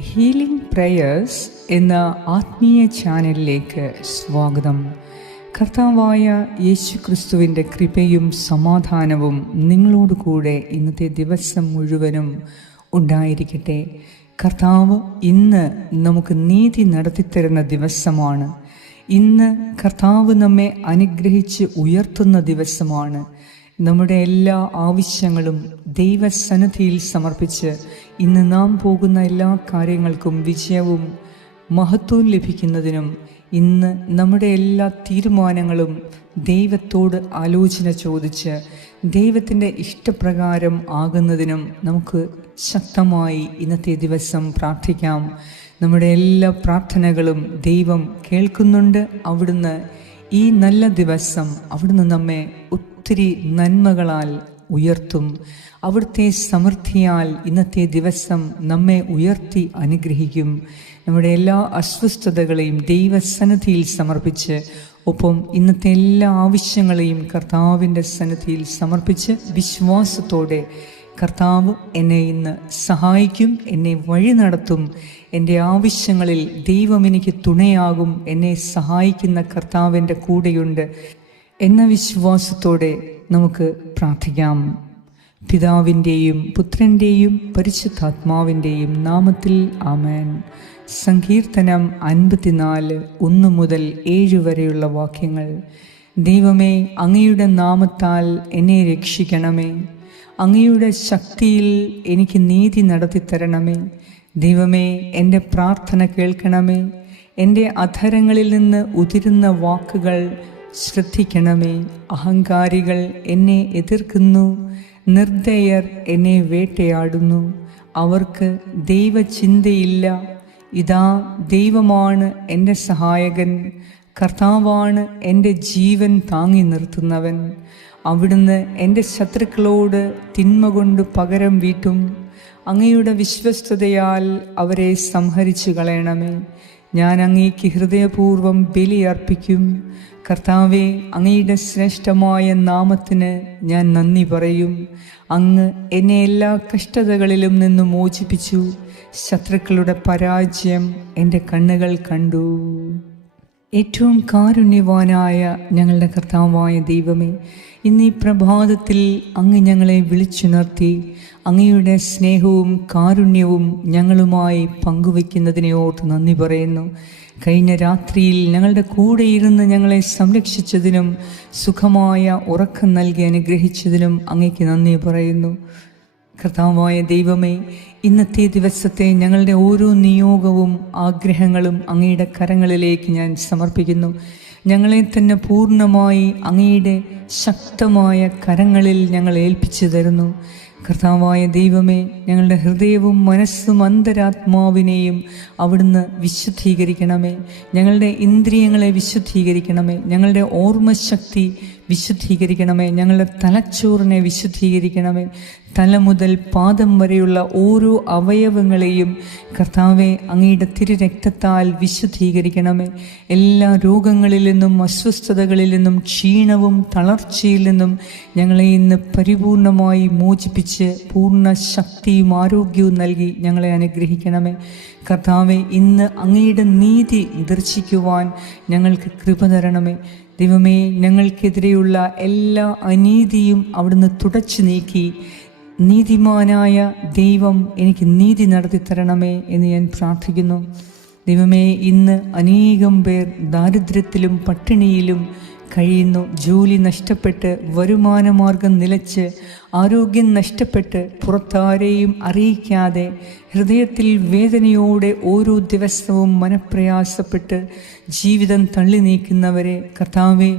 Healing prayers എന്ന ആത്മീയ ചാനലിലേക്ക് സ്വാഗതം. കർത്താവായ യേശു ക്രിസ്തുവിന്റെ കൃപയും സമാധാനവും നിങ്ങളോട് കൂടെ ഇന്നത്തെ ദിവസം മുഴുവനും ഉണ്ടായിരിക്കട്ടെ. കർത്താവ് ഇന്ന് നമുക്ക് നീതി നടത്തിത്തരുന്ന ദിവസമാണ്. ഇന്ന് കർത്താവ് നമ്മെ അനുഗ്രഹിച്ച് ഉയർത്തുന്ന ദിവസമാണ്. നമ്മുടെ എല്ലാ ആവശ്യങ്ങളും ദൈവസന്നിധിയിൽ സമർപ്പിച്ച് ഇന്ന് നാം പോകുന്ന എല്ലാ കാര്യങ്ങൾക്കും വിജയവും മഹത്വവും ലഭിക്കുന്നതിനും ഇന്ന് നമ്മുടെ എല്ലാ തീരുമാനങ്ങളും ദൈവത്തോട് ആലോചന ചോദിച്ച് ദൈവത്തിന്റെ ഇഷ്ടപ്രകാരം ആകുന്നതിനും നമുക്ക് ശക്തമായി ഇന്നത്തെ ദിവസം പ്രാർത്ഥിക്കാം. നമ്മുടെ എല്ലാ പ്രാർത്ഥനകളും ദൈവം കേൾക്കുന്നുണ്ട്. അവിടുന്ന് ഈ നല്ല ദിവസം അവിടുന്ന് നമ്മെ ഒത്തിരി നന്മകളാൽ ഉയർത്തും. അവിടുത്തെ സമൃദ്ധിയാൽ ഇന്നത്തെ ദിവസം നമ്മെ ഉയർത്തി അനുഗ്രഹിക്കും. നമ്മുടെ എല്ലാ അസ്വസ്ഥതകളെയും ദൈവസന്നിധിയിൽ സമർപ്പിച്ച് ഒപ്പം ഇന്നത്തെ എല്ലാ ആവശ്യങ്ങളെയും കർത്താവിന്റെ സന്നിധിയിൽ സമർപ്പിച്ച് വിശ്വാസത്തോടെ കർത്താവ് എന്നെ ഇന്ന് സഹായിക്കും എന്നെ വഴി നടത്തും. എന്റെ ആവശ്യങ്ങളിൽ ദൈവം എനിക്ക് തുണയാകും എന്നെ സഹായിക്കുന്ന കർത്താവിന്റെ കൂടെയുണ്ട്. എന്ന വിശ്വാസത്തോടെ നമുക്ക് പ്രാർത്ഥിക്കാം. പിതാവിന്റെയും പുത്രന്റെയും പരിശുദ്ധാത്മാവിന്റെയും നാമത്തിൽ ആമേൻ. സങ്കീർത്തനം അൻപത്തിനാല് ഒന്ന് മുതൽ ഏഴ് വരെയുള്ള വാക്യങ്ങൾ. ദൈവമേ അങ്ങയുടെ നാമത്താൽ എന്നെ രക്ഷിക്കണമേ. അങ്ങയുടെ ശക്തിയിൽ എനിക്ക് നീതി നടത്തിത്തരണമേ ദൈവമേ എന്റെ പ്രാർത്ഥന കേൾക്കണമേ. എന്റെ അധരങ്ങളിൽ നിന്ന് ഉതിരുന്ന വാക്കുകൾ ശ്രദ്ധിക്കണമേ. അഹങ്കാരികൾ എന്നെ എതിർക്കുന്നു. നിർദ്ദയർ എന്നെ വേട്ടയാടുന്നു. അവർക്ക് ദൈവചിന്തയില്ല. ഇതാ ദൈവമാണ് എന്റെ സഹായകൻ. കർത്താവാണ് എന്റെ ജീവൻ താങ്ങി നിർത്തുന്നവൻ. അവിടുന്ന് എന്റെ ശത്രുക്കളോട് തിന്മ കൊണ്ട് പകരം വീട്ടും. അങ്ങയുടെ വിശ്വസ്തതയാൽ അവരെ സംഹരിച്ചു കളയണമേ ഞാൻ അങ്ങേക്ക് ഹൃദയപൂർവം ബലിയർപ്പിക്കും കർത്താവെ അങ്ങയുടെ ശ്രേഷ്ഠമായ നാമത്തിന് ഞാൻ നന്ദി പറയും. അങ്ങ് എന്നെ എല്ലാ കഷ്ടതകളിലും നിന്ന് മോചിപ്പിച്ചു. ശത്രുക്കളുടെ പരാജയം എന്റെ കണ്ണുകൾ കണ്ടു. ഏറ്റവും കാരുണ്യവാനായ ഞങ്ങളുടെ കർത്താവായ ദൈവമേ ഇന്ന് ഈ പ്രഭാതത്തിൽ അങ്ങ് ഞങ്ങളെ വിളിച്ചുണർത്തി അങ്ങയുടെ സ്നേഹവും കാരുണ്യവും ഞങ്ങളുമായി പങ്കുവയ്ക്കുന്നതിനെ ഓർത്ത് നന്ദി പറയുന്നു. കഴിഞ്ഞ രാത്രിയിൽ ഞങ്ങളുടെ കൂടെ ഇരുന്ന് ഞങ്ങളെ സംരക്ഷിച്ചതിനും സുഖമായ ഉറക്കം നൽകി അനുഗ്രഹിച്ചതിനും അങ്ങയ്ക്ക് നന്ദി പറയുന്നു. കർത്താവായ ദൈവമേ ഇന്നത്തെ ദിവസത്തെ ഞങ്ങളുടെ ഓരോ നിയോഗവും ആഗ്രഹങ്ങളും അങ്ങയുടെ കരങ്ങളിലേക്ക് ഞാൻ സമർപ്പിക്കുന്നു. ഞങ്ങളെ തന്നെ പൂർണമായി അങ്ങയുടെ ശക്തമായ കരങ്ങളിൽ ഞങ്ങൾ ഏൽപ്പിച്ചു തരുന്നു. കർത്താവായ ദൈവമേ ഞങ്ങളുടെ ഹൃദയവും മനസ്സും അന്തരാത്മാവിനെയും അവിടുന്ന് വിശുദ്ധീകരിക്കണമേ. ഞങ്ങളുടെ ഇന്ദ്രിയങ്ങളെ വിശുദ്ധീകരിക്കണമേ. ഞങ്ങളുടെ ഓർമ്മശക്തി വിശുദ്ധീകരിക്കണമേ. ഞങ്ങളുടെ തലച്ചോറിനെ വിശുദ്ധീകരിക്കണമേ. തല മുതൽ പാദം വരെയുള്ള ഓരോ അവയവങ്ങളെയും കർത്താവെ അങ്ങയുടെ തിരുരക്തത്താൽ വിശുദ്ധീകരിക്കണമേ. എല്ലാ രോഗങ്ങളിൽ നിന്നും അസ്വസ്ഥതകളിൽ നിന്നും ക്ഷീണവും തളർച്ചയിൽ നിന്നും ഞങ്ങളെ ഇന്ന് പരിപൂർണമായി മോചിപ്പിച്ച് പൂർണ ശക്തിയും ആരോഗ്യവും നൽകി ഞങ്ങളെ അനുഗ്രഹിക്കണമേ. കർത്താവെ ഇന്ന് അങ്ങയുടെ നീതി ദർശിക്കുവാൻ ഞങ്ങൾക്ക് കൃപ തരണമേ. ദൈവമേ ഞങ്ങൾക്കെതിരെയുള്ള എല്ലാ അനീതിയും അവിടുന്ന് തുടച്ചു നീക്കി. നീതിമാനായ ദൈവം എനിക്ക് നീതി നടത്തി തരണമേ എന്ന് ഞാൻ പ്രാർത്ഥിക്കുന്നു. ദൈവമേ ഇന്ന് അനേകം പേർ ദാരിദ്ര്യത്തിലും പട്ടിണിയിലും കഴിയുന്നു. ജോലി നഷ്ടപ്പെട്ട് വരുമാനമാർഗം നിലച്ച് ആരോഗ്യം നഷ്ടപ്പെട്ട് പുറത്താരെയും അറിയിക്കാതെ ഹൃദയത്തിൽ വേദനയോടെ ഓരോ ദിവസവും മനപ്രയാസപ്പെട്ട് ജീവിതം തള്ളി നീക്കുന്നവരെ കർത്താവെ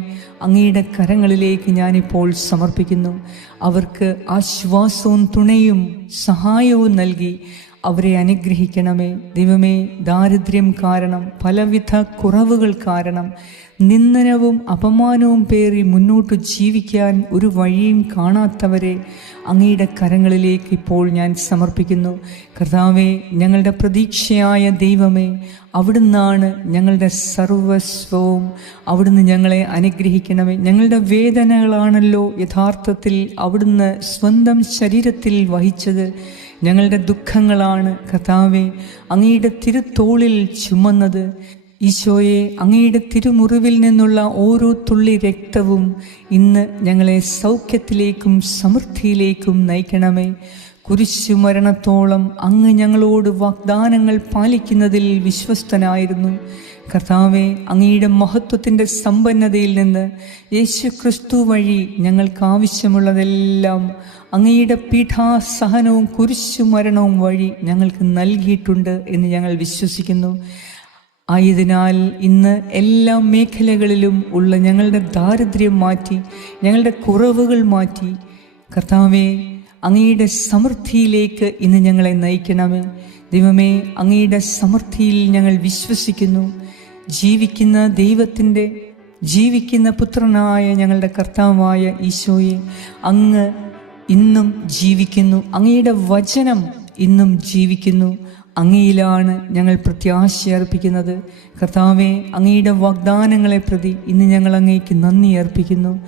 അങ്ങയുടെ കരങ്ങളിലേക്ക് ഞാനിപ്പോൾ സമർപ്പിക്കുന്നു. അവർക്ക് ആശ്വാസവും തുണയും സഹായവും നൽകി അവരെ അനുഗ്രഹിക്കണമേ. ദൈവമേ ദാരിദ്ര്യം കാരണം പലവിധ കുറവുകൾ കാരണം നിന്ദനവും അപമാനവും പേറി മുന്നോട്ട് ജീവിക്കാൻ ഒരു വഴിയും കാണാത്തവരെ അങ്ങയുടെ കരങ്ങളിലേക്ക് ഇപ്പോൾ ഞാൻ സമർപ്പിക്കുന്നു. കർത്താവെ ഞങ്ങളുടെ പ്രതീക്ഷയായ ദൈവമേ അവിടുന്നാണ് ഞങ്ങളുടെ സർവസ്വവും. അവിടുന്ന് ഞങ്ങളെ അനുഗ്രഹിക്കണമേ. ഞങ്ങളുടെ വേദനകളാണല്ലോ യഥാർത്ഥത്തിൽ അവിടുന്ന് സ്വന്തം ശരീരത്തിൽ വഹിച്ചത്. ഞങ്ങളുടെ ദുഃഖങ്ങളാണ് കർത്താവെ അങ്ങയുടെ തിരുത്തോളിൽ ചുമന്നത്. ഈശോയെ അങ്ങയുടെ തിരുമുറിവിൽ നിന്നുള്ള ഓരോ തുള്ളി രക്തവും ഇന്ന് ഞങ്ങളെ സൗഖ്യത്തിലേക്കും സമൃദ്ധിയിലേക്കും നയിക്കണമേ. കുരിശുമരണത്തോളം അങ്ങ് ഞങ്ങളോട് വാഗ്ദാനങ്ങൾ പാലിക്കുന്നതിൽ വിശ്വസ്തനായിരുന്നു. കർത്താവെ അങ്ങയുടെ മഹത്വത്തിന്റെ സമ്പന്നതയിൽ നിന്ന് യേശു ക്രിസ്തു വഴി ഞങ്ങൾക്ക് ആവശ്യമുള്ളതെല്ലാം അങ്ങയുടെ പീഠാസഹനവും കുരിശു മരണവും വഴി ഞങ്ങൾക്ക് നൽകിയിട്ടുണ്ട് എന്ന് ഞങ്ങൾ വിശ്വസിക്കുന്നു. ആയതിനാൽ ഇന്ന് എല്ലാ മേഖലകളിലും ഉള്ള ഞങ്ങളുടെ ദാരിദ്ര്യം മാറ്റി ഞങ്ങളുടെ കുറവുകൾ മാറ്റി കർത്താവെ അങ്ങയുടെ സമൃദ്ധിയിലേക്ക് ഇന്ന് ഞങ്ങളെ നയിക്കണമേ. ദൈവമേ അങ്ങയുടെ സമൃദ്ധിയിൽ ഞങ്ങൾ വിശ്വസിക്കുന്നു. ജീവിക്കുന്ന ദൈവത്തിന്റെ ജീവിക്കുന്ന പുത്രനായ ഞങ്ങളുടെ കർത്താവായ ഈശോയെ അങ്ങ് ഇന്നും ജീവിക്കുന്നു. അങ്ങയുടെ വചനം ഇന്നും ജീവിക്കുന്നു. അങ്ങയിലാണ് ഞങ്ങൾ പ്രത്യാശ അർപ്പിക്കുന്നത്. കർത്താവെ അങ്ങയുടെ വാഗ്ദാനങ്ങളെ പ്രതി ഇന്ന് ഞങ്ങൾ അങ്ങേക്ക് നന്ദി അർപ്പിക്കുന്നു.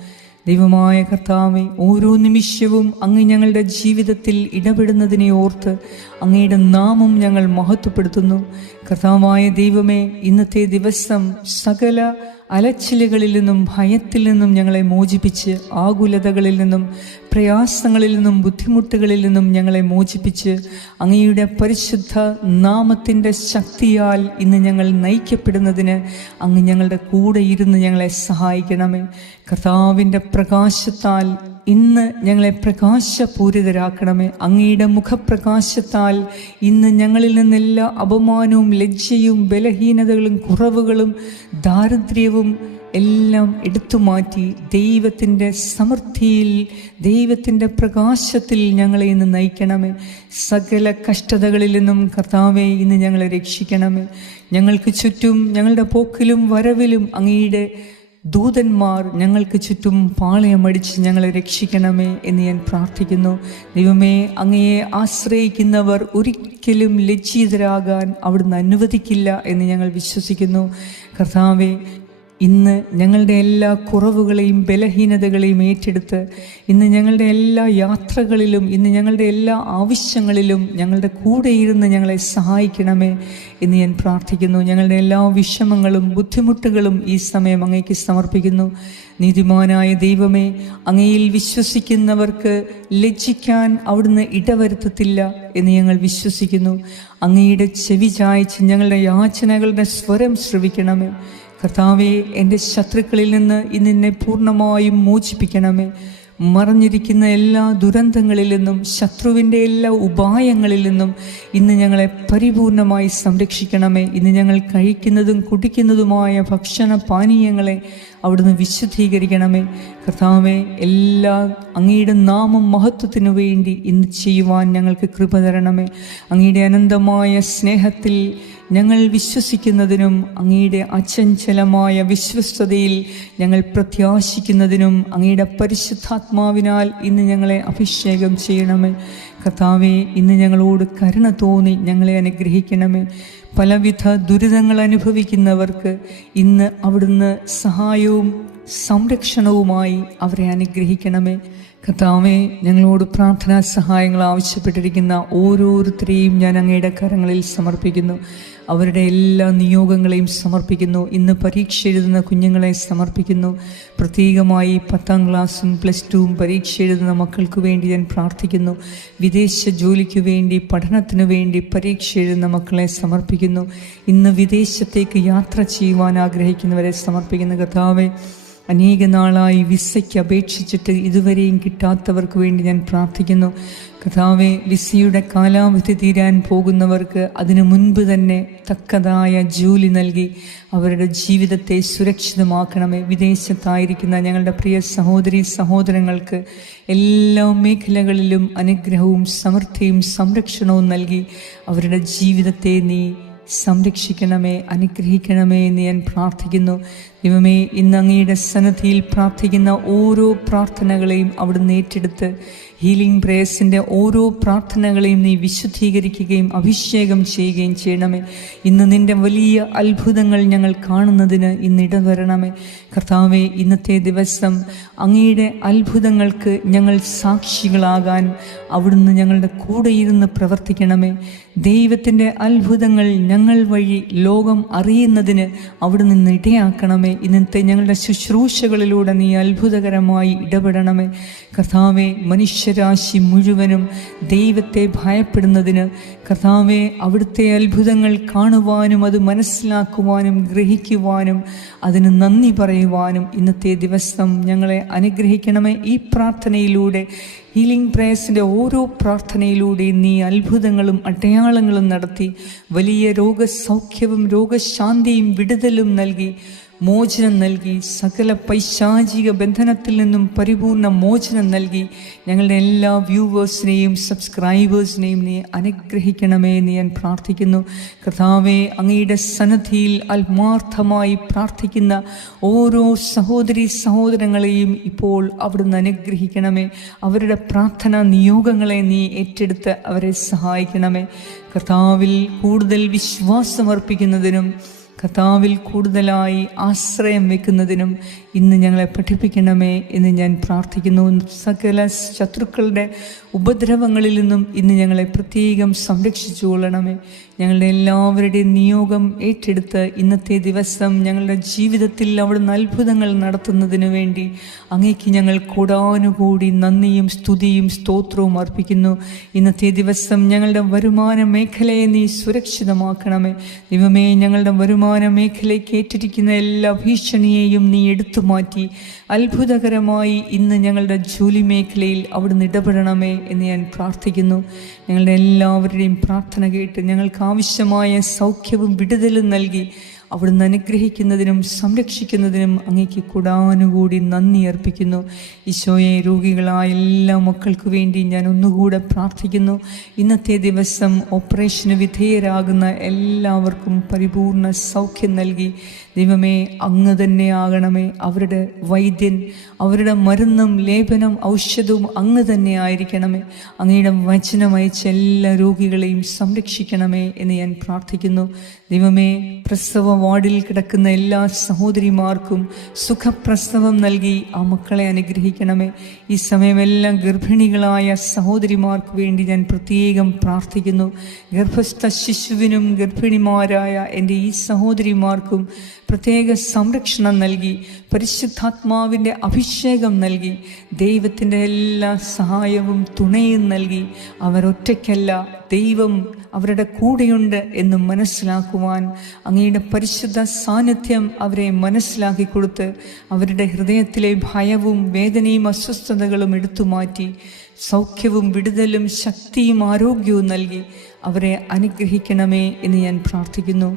ദൈവമായ കർത്താവെ ഓരോ നിമിഷവും അങ്ങ് ഞങ്ങളുടെ ജീവിതത്തിൽ ഇടപെടുന്നതിനെ ഓർത്ത് അങ്ങയുടെ നാമം ഞങ്ങൾ മഹത്വപ്പെടുത്തുന്നു. കർത്താവായ ദൈവമേ ഇന്നത്തെ ദിവസം സകല അലച്ചിലുകളിൽ നിന്നും ഭയത്തിൽ നിന്നും ഞങ്ങളെ മോചിപ്പിച്ച് ആകുലതകളിൽ നിന്നും പ്രയാസങ്ങളിൽ നിന്നും ബുദ്ധിമുട്ടുകളിൽ നിന്നും ഞങ്ങളെ മോചിപ്പിച്ച് അങ്ങയുടെ പരിശുദ്ധ നാമത്തിന്റെ ശക്തിയാൽ ഇന്ന് ഞങ്ങൾ നയിക്കപ്പെടുന്നതിന് അങ്ങ് ഞങ്ങളുടെ കൂടെ ഇരുന്ന് ഞങ്ങളെ സഹായിക്കണമേ. കർത്താവിന്റെ പ്രകാശത്താൽ ഇന്ന് ഞങ്ങളെ പ്രകാശപൂരിതരാക്കണമേ. അങ്ങയുടെ മുഖപ്രകാശത്താൽ ഇന്ന് ഞങ്ങളിൽ നിന്നെല്ലാ അപമാനവും ലജ്ജയും ബലഹീനതകളും കുറവുകളും ദാരിദ്ര്യവും എല്ലാം എടുത്തു മാറ്റി ദൈവത്തിന്റെ സമൃദ്ധിയിൽ ദൈവത്തിന്റെ പ്രകാശത്തിൽ ഞങ്ങളെ ഇന്ന് നയിക്കണമേ. സകല കഷ്ടതകളിൽ നിന്നും കർത്താവെ ഇന്ന് ഞങ്ങളെ രക്ഷിക്കണമേ. ഞങ്ങൾക്ക് ചുറ്റും ഞങ്ങളുടെ പോക്കിലും വരവിലും അങ്ങയുടെ ദൂതന്മാർ ഞങ്ങൾക്ക് ചുറ്റും പാളയമടിച്ച് ഞങ്ങളെ രക്ഷിക്കണമേ എന്ന് ഞാൻ പ്രാർത്ഥിക്കുന്നു. ദൈവമേ അങ്ങയെ ആശ്രയിക്കുന്നവർ ഒരിക്കലും ലജ്ജിതരാകാൻ അവിടുന്ന് അനുവദിക്കില്ല എന്ന് ഞങ്ങൾ വിശ്വസിക്കുന്നു. കർത്താവെ ഇന്ന് ഞങ്ങളുടെ എല്ലാ കുറവുകളെയും ബലഹീനതകളെയും ഏറ്റെടുത്ത് ഇന്ന് ഞങ്ങളുടെ എല്ലാ യാത്രകളിലും ഇന്ന് ഞങ്ങളുടെ എല്ലാ ആവശ്യങ്ങളിലും ഞങ്ങളുടെ കൂടെ ഇരുന്ന് ഞങ്ങളെ സഹായിക്കണമേ എന്ന് ഞാൻ പ്രാർത്ഥിക്കുന്നു. ഞങ്ങളുടെ എല്ലാ വിഷമങ്ങളും ബുദ്ധിമുട്ടുകളും ഈ സമയം അങ്ങേക്ക് സമർപ്പിക്കുന്നു. നീതിമാനായ ദൈവമേ അങ്ങയിൽ വിശ്വസിക്കുന്നവർക്ക് ലജ്ജിക്കാൻ അവിടുന്ന് ഇടവരുത്തത്തില്ല എന്ന് ഞങ്ങൾ വിശ്വസിക്കുന്നു. അങ്ങയുടെ ചെവി ചായച്ച് ഞങ്ങളുടെ യാചനകളുടെ സ്വരം ശ്രവിക്കണമേ. കർത്താവെ എന്റെ ശത്രുക്കളിൽ നിന്ന് ഇന്ന് എന്നെ പൂർണമായും മോചിപ്പിക്കണമേ. മറഞ്ഞിരിക്കുന്ന എല്ലാ ദുരന്തങ്ങളിൽ നിന്നും ശത്രുവിന്റെ എല്ലാ ഉപായങ്ങളിൽ നിന്നും ഇന്ന് ഞങ്ങളെ പരിപൂർണമായി സംരക്ഷിക്കണമേ. ഇന്ന് ഞങ്ങൾ കഴിക്കുന്നതും കുടിക്കുന്നതുമായ ഭക്ഷണ പാനീയങ്ങളെ അവിടുന്ന് വിശുദ്ധീകരിക്കണമേ. കർത്താവെ എല്ലാ അങ്ങയുടെ നാമം മഹത്വത്തിനു വേണ്ടി ഇന്ന് ചെയ്യുവാൻ ഞങ്ങൾക്ക് കൃപ തരണമേ. അങ്ങയുടെ അനന്തമായ സ്നേഹത്തിൽ ഞങ്ങൾ വിശ്വസിക്കുന്നതിനും അങ്ങയുടെ അച്ചഞ്ചലമായ വിശ്വസ്തതയിൽ ഞങ്ങൾ പ്രത്യാശിക്കുന്നതിനും അങ്ങയുടെ പരിശുദ്ധാത്മാവിനാൽ ഇന്ന് ഞങ്ങളെ അഭിഷേകം ചെയ്യണമേ. കർത്താവെ ഇന്ന് ഞങ്ങളോട് കരുണ തോന്നി ഞങ്ങളെ അനുഗ്രഹിക്കണമേ. പലവിധ ദുരിതങ്ങൾ അനുഭവിക്കുന്നവർക്ക് ഇന്ന് അവിടുന്ന് സഹായവും സംരക്ഷണവുമായി അവരെ അനുഗ്രഹിക്കണമേ. കർത്താവെ ഞങ്ങളോട് പ്രാർത്ഥനാ സഹായങ്ങൾ ആവശ്യപ്പെട്ടിരിക്കുന്ന ഓരോരുത്തരെയും ഞാൻ അങ്ങയുടെ കരങ്ങളിൽ സമർപ്പിക്കുന്നു. അവരുടെ എല്ലാ നിയോഗങ്ങളെയും സമർപ്പിക്കുന്നു. ഇന്ന് പരീക്ഷ എഴുതുന്ന കുഞ്ഞുങ്ങളെ സമർപ്പിക്കുന്നു. പ്രത്യേകമായി പത്താം ക്ലാസ്സും പ്ലസ് ടുവും പരീക്ഷ എഴുതുന്ന മക്കൾക്ക് വേണ്ടി ഞാൻ പ്രാർത്ഥിക്കുന്നു. വിദേശ ജോലിക്ക് വേണ്ടി പഠനത്തിനു വേണ്ടി പരീക്ഷ എഴുതുന്ന മക്കളെ സമർപ്പിക്കുന്നു. ഇന്ന് വിദേശത്തേക്ക് യാത്ര ചെയ്യുവാൻ ആഗ്രഹിക്കുന്നവരെ സമർപ്പിക്കുന്ന. കർത്താവെ അനേക നാളായി വിസയ്ക്ക് അപേക്ഷിച്ചിട്ട് ഇതുവരെയും കിട്ടാത്തവർക്ക് വേണ്ടി ഞാൻ പ്രാർത്ഥിക്കുന്നു. കഥാവെ വിസയുടെ കാലാവധി തീരാൻ പോകുന്നവർക്ക് അതിനു മുൻപ് തന്നെ തക്കതായ ജോലി നൽകി അവരുടെ ജീവിതത്തെ സുരക്ഷിതമാക്കണമേ. വിദേശത്തായിരിക്കുന്ന ഞങ്ങളുടെ പ്രിയ സഹോദരി സഹോദരങ്ങൾക്ക് എല്ലാ മേഖലകളിലും അനുഗ്രഹവും സമൃദ്ധിയും സംരക്ഷണവും നൽകി അവരുടെ ജീവിതത്തെ നീ സംരക്ഷിക്കണമേ അനുഗ്രഹിക്കണമേ എന്ന് ഞാൻ പ്രാർത്ഥിക്കുന്നു. ദൈവമേ ഇന്ന് അങ്ങയുടെ സന്നദ്ധിയിൽ പ്രാർത്ഥിക്കുന്ന ഓരോ പ്രാർത്ഥനകളെയും അവിടുന്ന് ഏറ്റെടുത്ത് ഹീലിംഗ് പ്രേയേഴ്സിന്റെ ഓരോ പ്രാർത്ഥനകളെയും നീ വിശുദ്ധീകരിക്കുകയും അഭിഷേകം ചെയ്യുകയും ചെയ്യണമേ. ഇന്ന് നിന്റെ വലിയ അത്ഭുതങ്ങൾ ഞങ്ങൾ കാണുന്നതിന് ഇന്ന് ഇടവരണമേ. കർത്താവെ ഇന്നത്തെ ദിവസം അങ്ങയുടെ അത്ഭുതങ്ങൾക്ക് ഞങ്ങൾ സാക്ഷികളാകാൻ അവിടുന്ന് ഞങ്ങളുടെ കൂടെ ഇരുന്ന് പ്രവർത്തിക്കണമേ. ദൈവത്തിന്റെ അത്ഭുതങ്ങൾ ഞങ്ങൾ വഴി ലോകം അറിയുന്നതിന് അവിടെ നിന്ന് ഇടയാക്കണമേ. ഇന്നത്തെ ഞങ്ങളുടെ ശുശ്രൂഷകളിലൂടെ നീ അത്ഭുതകരമായി ഇടപെടണമേ. കർത്താവെ മനുഷ്യരാശി മുഴുവനും ദൈവത്തെ ഭയപ്പെടുന്നതിന് കർത്താവെ അവിടുത്തെ അത്ഭുതങ്ങൾ കാണുവാനും അത് മനസ്സിലാക്കുവാനും ഗ്രഹിക്കുവാനും അതിന് നന്ദി പറയുവാനും ഇന്നത്തെ ദിവസം ഞങ്ങളെ അനുഗ്രഹിക്കണമേ. ഈ പ്രാർത്ഥനയിലൂടെ ഹീലിംഗ് പ്രേയസിന്റെ ഓരോ പ്രാർത്ഥനയിലൂടെയും നീ അത്ഭുതങ്ങളും അടയാളങ്ങളും നടത്തി വലിയ രോഗസൗഖ്യവും രോഗശാന്തിയും വിടുതലും നൽകി മോചനം നൽകി സകല പൈശാചിക ബന്ധനത്തിൽ നിന്നും പരിപൂർണ മോചനം നൽകി. ഞങ്ങളുടെ എല്ലാ വ്യൂവേഴ്സിനെയും സബ്സ്ക്രൈബേഴ്സിനെയും നീ അനുഗ്രഹിക്കണമേ എന്ന് ഞാൻ പ്രാർത്ഥിക്കുന്നു. കർത്താവെ അങ്ങയുടെ സന്നദ്ധിയിൽ ആത്മാർത്ഥമായി പ്രാർത്ഥിക്കുന്ന ഓരോ സഹോദരി സഹോദരങ്ങളെയും ഇപ്പോൾ അവിടുന്ന് അനുഗ്രഹിക്കണമേ. അവരുടെ പ്രാർത്ഥന നിയോഗങ്ങളെ നീ ഏറ്റെടുത്ത് അവരെ സഹായിക്കണമേ. കർത്താവിൽ കൂടുതൽ വിശ്വാസമർപ്പിക്കുന്നതിനും കർത്താവിൽ കൂടുതലായി ആശ്രയം വെക്കുന്നതിനും ഇന്ന് ഞങ്ങളെ പഠിപ്പിക്കണമേ എന്ന് ഞാൻ പ്രാർത്ഥിക്കുന്നു. സകല ശത്രുക്കളുടെ ഉപദ്രവങ്ങളിൽ നിന്നും ഇന്ന് ഞങ്ങളെ പ്രത്യേകം സംരക്ഷിച്ചു കൊള്ളണമേ ഞങ്ങളുടെ എല്ലാവരുടെയും നിയോഗം ഏറ്റെടുത്ത് ഇന്നത്തെ ദിവസം ഞങ്ങളുടെ ജീവിതത്തിൽ അവിടുന്ന് അത്ഭുതങ്ങൾ നടത്തുന്നതിന് വേണ്ടി അങ്ങേക്ക് ഞങ്ങൾ കൂടാനുകൂടി നന്ദിയും സ്തുതിയും സ്തോത്രവും അർപ്പിക്കുന്നു. ഇന്നത്തെ ദിവസം ഞങ്ങളുടെ വരുമാന മേഖലയെ നീ സുരക്ഷിതമാക്കണമേ. ദൈവമേ ഞങ്ങളുടെ വരുമാന മേഖലയ്ക്ക് ഏറ്റിരിക്കുന്ന എല്ലാ ഭീഷണിയെയും നീ എടുത്തു മാറ്റി. അത്ഭുതകരമായി ഇന്ന് ഞങ്ങളുടെ ജോലി മേഖലയിൽ അവിടുന്ന് ഇടപെടണമേ എന്ന് ഞാൻ പ്രാർത്ഥിക്കുന്നു. ഞങ്ങളുടെ എല്ലാവരുടെയും പ്രാർത്ഥന കേട്ട് ഞങ്ങൾക്ക് ആവശ്യമായ സൗഖ്യവും വിടുതലും നൽകി അവിടുന്ന് അനുഗ്രഹിക്കുന്നതിനും സംരക്ഷിക്കുന്നതിനും അങ്ങേക്ക് കൂടാനുകൂടി നന്ദി അർപ്പിക്കുന്നു. ഈശോയെ രോഗികളായ എല്ലാ മക്കൾക്കു വേണ്ടി ഞാൻ ഒന്നുകൂടെ പ്രാർത്ഥിക്കുന്നു. ഇന്നത്തെ ദിവസം ഓപ്പറേഷന് വിധേയരാകുന്ന എല്ലാവർക്കും പരിപൂർണ സൗഖ്യം നൽകി. ദൈവമേ അങ്ങ് തന്നെ ആകണമേ. അവരുടെ വൈദ്യൻ അവരുടെ മരുന്നും ലേപനം ഔഷധവും അങ്ങ് തന്നെ ആയിരിക്കണമേ. അങ്ങയുടെ വചനമയച്ച എല്ലാ രോഗികളെയും സംരക്ഷിക്കണമേ എന്ന് ഞാൻ പ്രാർത്ഥിക്കുന്നു. ദൈവമേ പ്രസവ വാർഡിൽ കിടക്കുന്ന എല്ലാ സഹോദരിമാർക്കും സുഖപ്രസവം നൽകി ആ മക്കളെ അനുഗ്രഹിക്കണമേ. ഈ സമയമെല്ലാം ഗർഭിണികളായ സഹോദരിമാർക്ക് വേണ്ടി ഞാൻ പ്രത്യേകം പ്രാർത്ഥിക്കുന്നു. ഗർഭസ്ഥ ശിശുവിനും ഗർഭിണിമാരായ എന്റെ ഈ സഹോദരിമാർക്കും പ്രത്യേക സംരക്ഷണം നൽകി. പരിശുദ്ധാത്മാവിന്റെ അഭിഷേകം നൽകി ദൈവത്തിന്റെ എല്ലാ സഹായവും തുണയും നൽകി അവരൊറ്റയ്ക്കല്ല ദൈവം അവരുടെ കൂടെയുണ്ട് എന്ന് മനസ്സിലാക്കുവാൻ അങ്ങയുടെ പരിശുദ്ധ സാന്നിധ്യം അവരെ മനസ്സിലാക്കി കൊടുത്ത് അവരുടെ ഹൃദയത്തിലെ ഭയവും വേദനയും അസ്വസ്ഥതകളും എടുത്തു മാറ്റി സൗഖ്യവും വിടുതലും ശക്തിയും ആരോഗ്യവും നൽകി അവരെ അനുഗ്രഹിക്കണമേ എന്ന് ഞാൻ പ്രാർത്ഥിക്കുന്നു.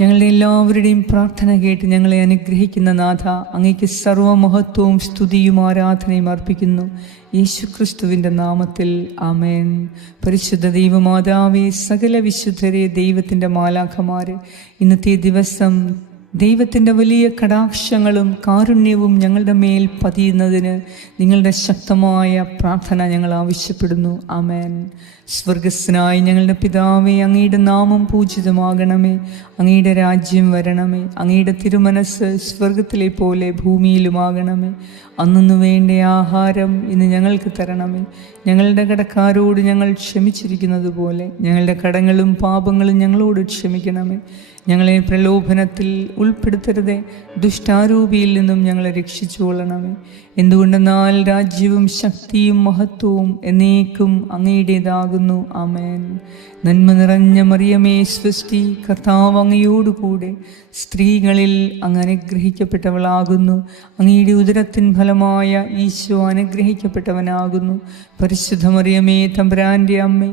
ഞങ്ങളുടെ എല്ലാവരുടെയും പ്രാർത്ഥന കേട്ട് ഞങ്ങളെ അനുഗ്രഹിക്കുന്ന നാഥ അങ്ങയ്ക്ക് സർവമഹത്വവും സ്തുതിയും ആരാധനയും അർപ്പിക്കുന്നു. യേശു ക്രിസ്തുവിന്റെ നാമത്തിൽ ആമേൻ. പരിശുദ്ധ ദൈവമാതാവേ സകല വിശുദ്ധരെ ദൈവത്തിന്റെ മാലാഖമാരെ ഇന്നത്തെ ദിവസം ദൈവത്തിന്റെ വലിയ കടാക്ഷങ്ങളും കാരുണ്യവും ഞങ്ങളുടെ മേൽ പതിയുന്നതിന് നിങ്ങളുടെ ശക്തമായ പ്രാർത്ഥന ഞങ്ങൾ ആവശ്യപ്പെടുന്നു. ആമേൻ. സ്വർഗസ്നായി ഞങ്ങളുടെ പിതാവേ അങ്ങയുടെ നാമം പൂജിതമാകണമേ. അങ്ങയുടെ രാജ്യം വരണമേ. അങ്ങയുടെ തിരുമനസ് സ്വർഗത്തിലെ പോലെ ഭൂമിയിലുമാകണമേ. അന്നു വേണ്ട ആഹാരം ഇന്ന് ഞങ്ങൾക്ക് തരണമേ. ഞങ്ങളുടെ കടക്കാരോട് ഞങ്ങൾ ക്ഷമിച്ചിരിക്കുന്നത് പോലെ ഞങ്ങളുടെ കടങ്ങളും പാപങ്ങളും ഞങ്ങളോട് ക്ഷമിക്കണമേ. ഞങ്ങളെ പ്രലോഭനത്തിൽ ഉൾപ്പെടുത്തരുതേ. ദുഷ്ടാരൂപിയിൽ നിന്നും ഞങ്ങളെ രക്ഷിച്ചുകൊള്ളണമേ. എന്തുകൊണ്ടെന്നാൽ രാജ്യവും ശക്തിയും മഹത്വവും എന്നേക്കും അങ്ങയുടേതാകുന്നു. ആമേൻ. നന്മ നിറഞ്ഞ മറിയമേ സൃഷ്ടി കർത്താവ് അങ്ങയോടുകൂടെ. സ്ത്രീകളിൽ അങ്ങ് അനുഗ്രഹിക്കപ്പെട്ടവളാകുന്നു അങ്ങയുടെ ഉദരത്തിൻ ഫലമായ ഈശോ അനുഗ്രഹിക്കപ്പെട്ടവനാകുന്നു. പരിശുദ്ധ മറിയമേ തമ്പുരാന്റെ അമ്മേ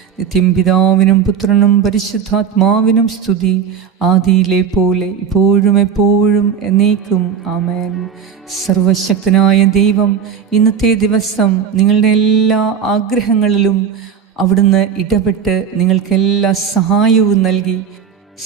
നിത്യം പിതാവിനും പുത്രനും പരിശുദ്ധാത്മാവിനും സ്തുതി ആദിയിലെ പോലെ ഇപ്പോഴും എപ്പോഴും എന്നേക്കും ആമേൻ. സർവശക്തനായ ദൈവം ഇന്നത്തെ ദിവസം നിങ്ങളുടെ എല്ലാ ആഗ്രഹങ്ങളിലും അവിടുന്ന് ഇടപെട്ട് നിങ്ങൾക്കെല്ലാ സഹായവും നൽകി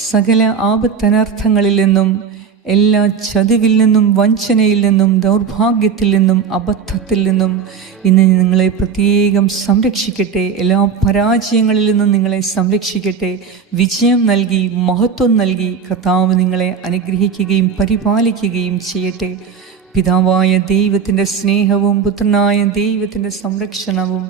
സകല ആപത്തനർത്ഥങ്ങളിൽ നിന്നും എല്ലാ ചതിവിൽ നിന്നും വഞ്ചനയിൽ നിന്നും ദൗർഭാഗ്യത്തിൽ നിന്നും അബദ്ധത്തിൽ നിന്നും ഇന്ന് നിങ്ങളെ പ്രത്യേകം സംരക്ഷിക്കട്ടെ. എല്ലാ പരാജയങ്ങളിൽ നിന്നും നിങ്ങളെ സംരക്ഷിക്കട്ടെ. വിജയം നൽകി മഹത്വം നൽകി കർത്താവ് നിങ്ങളെ അനുഗ്രഹിക്കുകയും പരിപാലിക്കുകയും ചെയ്യട്ടെ. പിതാവായ ദൈവത്തിന്റെ സ്നേഹവും പുത്രനായ ദൈവത്തിന്റെ സംരക്ഷണവും